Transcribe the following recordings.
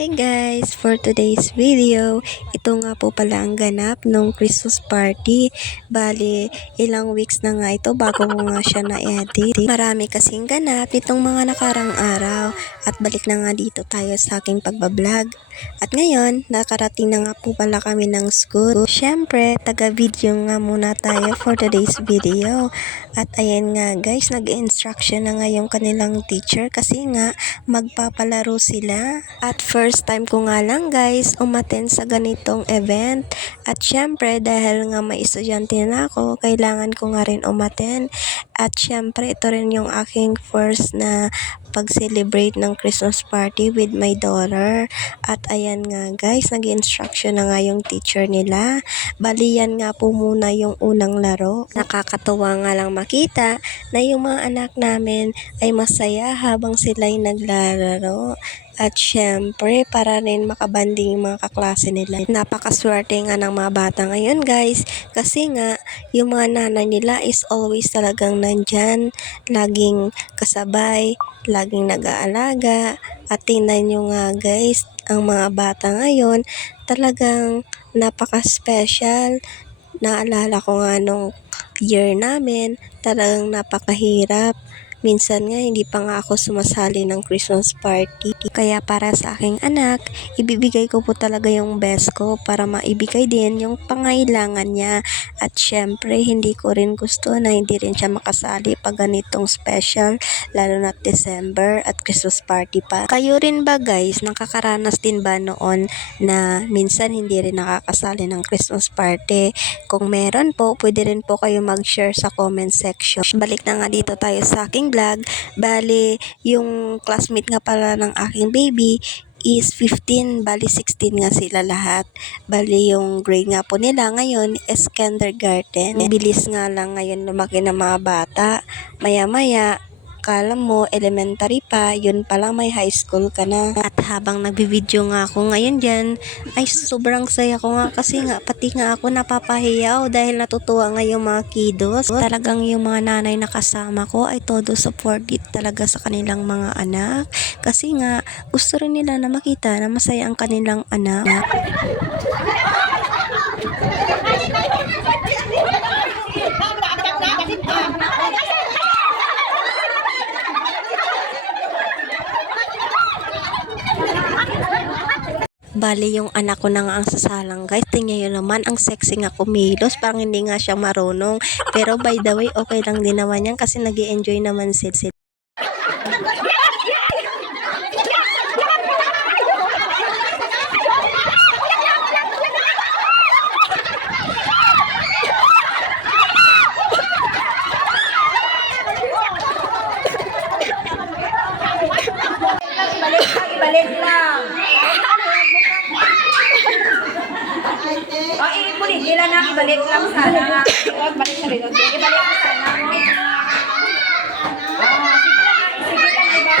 Hi guys! For today's video, ito nga po pala ang ganap nung Christmas party. Bali, ilang weeks na nga ito bago ko nga siya na-edit. Marami kasing ganap itong mga nakarang araw at balik na nga dito tayo sa aking pagbablog. At ngayon, nakarating na nga po pala kami ng school. Siyempre, taga-video nga muna tayo for today's video. At ayan nga guys, nag-instruction na nga yung kanilang teacher kasi nga magpapalaro sila. At first time ko nga lang guys umattend sa ganitong event. At syempre dahil nga may estudyante na ako, kailangan ko nga rin umattend. At syempre ito rin yung aking first na pag-celebrate ng Christmas party with my daughter. At ayan nga guys, nag-instruction na nga yung teacher nila. Bali yan nga po muna yung unang laro. Nakakatuwa nga lang makita na yung mga anak namin ay masaya habang sila'y naglalaro. At syempre, para rin makabanding yung mga kaklase nila. Napakaswerte nga ng mga bata ngayon guys. Kasi nga, yung mga nanay nila is always talagang nandyan. Laging kasabay, laging nag-aalaga. At tingnan nyo nga guys, ang mga bata ngayon, talagang napaka-special. Naalala ko nga nung year namin, talagang napakahirap. Minsan nga hindi pa nga ako sumasali ng Christmas party. Kaya para sa aking anak, ibibigay ko po talaga yung best ko para maibigay din yung pangailangan niya. At syempre, hindi ko rin gusto na hindi rin siya makasali pag ganitong special, lalo na December at Christmas party pa. Kayo rin ba guys, nakakaranas din ba noon na minsan hindi rin nakakasali ng Christmas party? Kung meron po, pwede rin po kayo mag-share sa comment section. Balik na nga dito tayo sa aking vlog. Bali, yung classmate nga pala ng aking baby is 15, bali 16 nga sila lahat. Bali yung grade nga po nila ngayon is kindergarten. Bilis nga lang ngayon lumaki ng mga bata. Maya-maya, kala mo elementary pa, yun pala may high school ka na. At habang nagbibideo nga ako ngayon dyan, ay sobrang saya ko nga kasi nga pati nga ako napapahiyaw dahil natutuwa nga yung mga kiddos. Talagang yung mga nanay na kasama ko ay todo supportive talaga sa kanilang mga anak. Kasi nga gusto rin nila na makita na masaya ang kanilang anak. Bali yung anak ko na nga ang sasalang guys. Tingnan nyo naman, ang sexy nga kumilos. Parang hindi nga siya marunong. Pero by the way, okay lang din naman yan kasi nag-i-enjoy naman sila. Ibalik lang. O, ipulit nila na ibalik lang sana. Huwag balik na rin. Okay, ibalik lang sana. Sige lang, iba.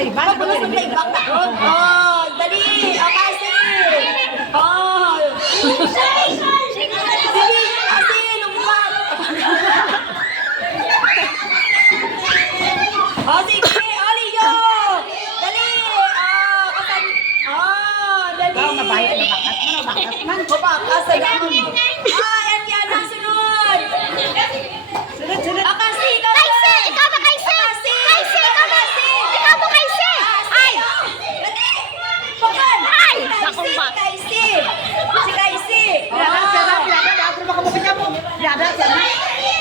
Mapulos ng taibak na. Oh, dali. O, kasi. Oh. Sige, kasi. Lumpat. Oh, sige. Oliyo. Dali. Kasan. Oh, dali. Bakas sa damon. Yan yan. Ang sunod. Sunod. Kasi, ikaw. Kaisi! Ikaw ba Kaisi? Kaisi! Ikaw ba? Ikaw ba Kaisi? Ay! Pakan! Ay! Si Kaisi! Si Kaisi!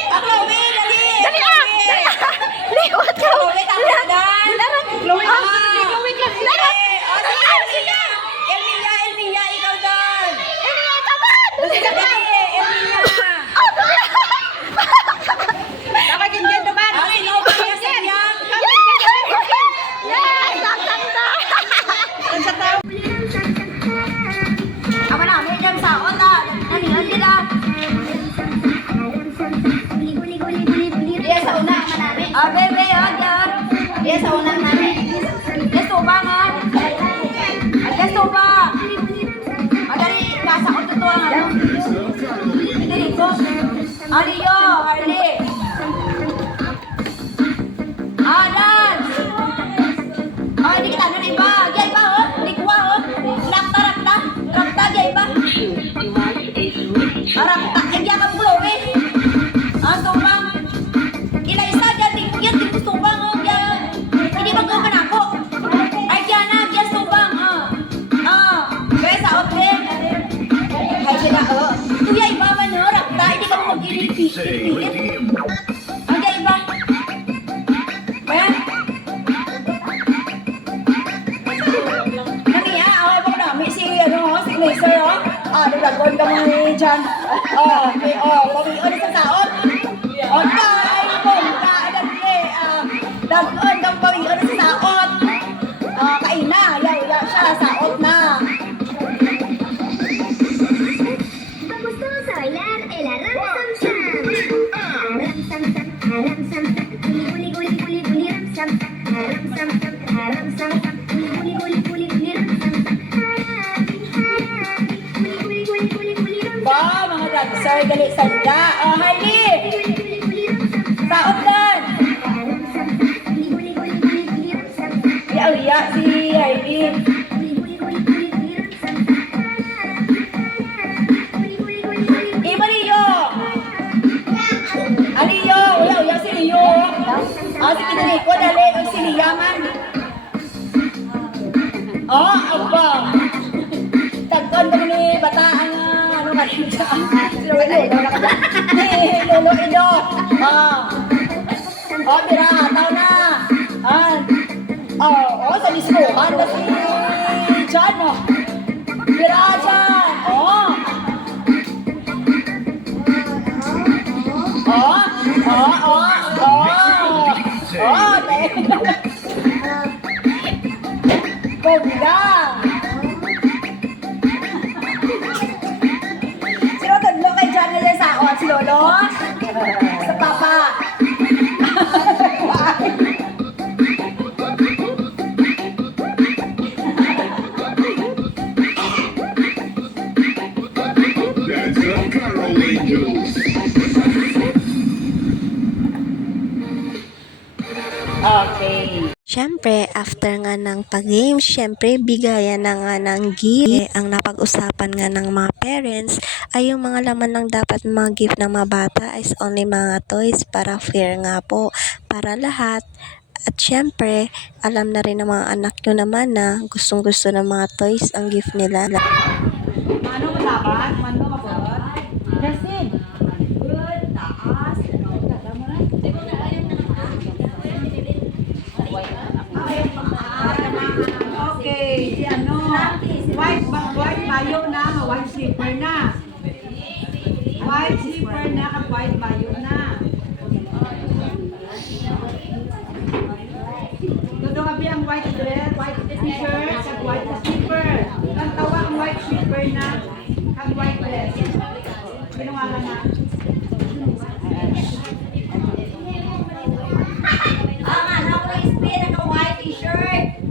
Ako, Chloe, dali! Dali na! Liwat ka! Chloe, tapos na! Chloe, Larat! Sige! Elmia, ikaw doon! Ini ikaw ba? Dali, Elmia! Sino ba yung sayang? Yes! Sakta! Ako na, may jam sa oda. Nanihan nila. Iya sa una ang manami. Bebe, jam. Iya sa una ang manami. Yes, tubang ha. Yes, tubang. Madali, kasa ko totoo ang ano. Hindi rito. Aliyo, Harley. Adan. Ay, di kita na iba. Gay ba, oh? Di kuha, oh. Rakta. Rakta, gay ba? Rakta, hindi ka Chloe. Tubang. Ila isa, yan, di gusto tubang, oh. Hindi mag-uman ako. Ay, yan na, yan, tubang, Kaya sa otre. Ay, sila, Tuya, iba man, Rakta, hindi ka mo mag-ilit. Ang gay ba? Kaya? Namiya, ako ba na? May si Glazer, nagagawin ka mga dyan. Okay, pawiyon sa saot. Okay, punta, dagon kang pawiyon sa saot. Kaina, yaw siya, saot na. Vamos todos a bailar el Aram Sam Sam. Aram Sam Sam. Guli guli guli guli Ram Sam Sam. Aram Sam Sam. Aram Sam Sam. Guli guli guli guli Ram Sam Sam. Guli guli guli guli Ram Sam Sam. Ba, mga dancer, gali sanda. Harley, saot doon. Aram Sam Sam. Guli guli guli guli Ram Sam Sam. Yaw si Harley. Guli guli guli guli guli Ram Sam Sam. Guli guli guli guli. Aliyo, yaw si Liyo. Si Pinarico, dali, si Liyaman. Aba. Tagton kami ni Bataan ano nga rin dyan. Lolo Ido. Bira, hataw na. Sa diskuhan na si John, Bira dyan. Ganda! Sino tadlo kay John na sa saot? Si Lolo? Sa Papa? That's the Carol Angels. Okay. Siyempre, after nga ng pag-game, siyempre, bigayan na nga ng gift. Ang napag-usapan nga ng mga parents ay yung mga laman ng dapat mga gift ng mga bata is only mga toys para fair nga po, para lahat. At siyempre, alam na rin ng mga anak nyo naman na gustong-gusto ng mga toys ang gift nila. Mano matapat? Mano mapulot? Justin! Good, taas. Okay, si ano? White bayo na, white slipper na. White slipper na, white bayo na. Dodo kabi ang white dress, white t-shirt, kag white slipper. Ang tawa ang white slipper na, kag white dress. Pinungala na. Nga, ako lang spin, ako naka-white t-shirt.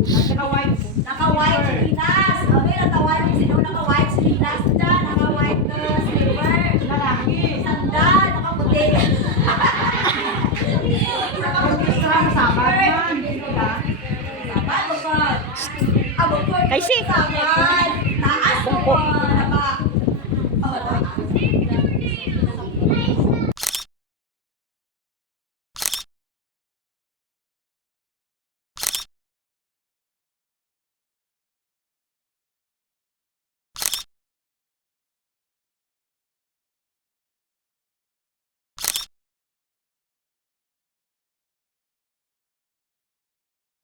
Naka-white slilas. Okay, naka-white. Sino naka-white slilas dyan? Naka-white slipper. Sandal. Nakaputi. Nakaputi. Sabat. Bukod. Bukod. Kasi. Sabat. Taas mo. Naka. Taas.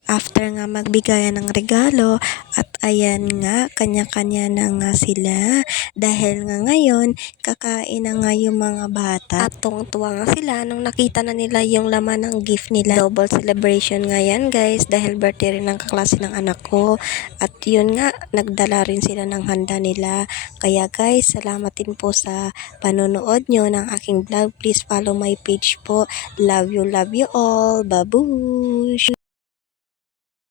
After nga magbigayan ng regalo at ayan nga, kanya-kanya na nga sila dahil nga ngayon kakain na nga yung mga bata at tuwang-tuwa nga sila nung nakita na nila yung laman ng gift nila. Double celebration nga yan guys dahil birthday rin ng kaklase ng anak ko at yun nga, nagdala rin sila ng handa nila. Kaya guys, salamat din po sa panonood nyo ng aking vlog. Please follow my page po. Love you all. Babush!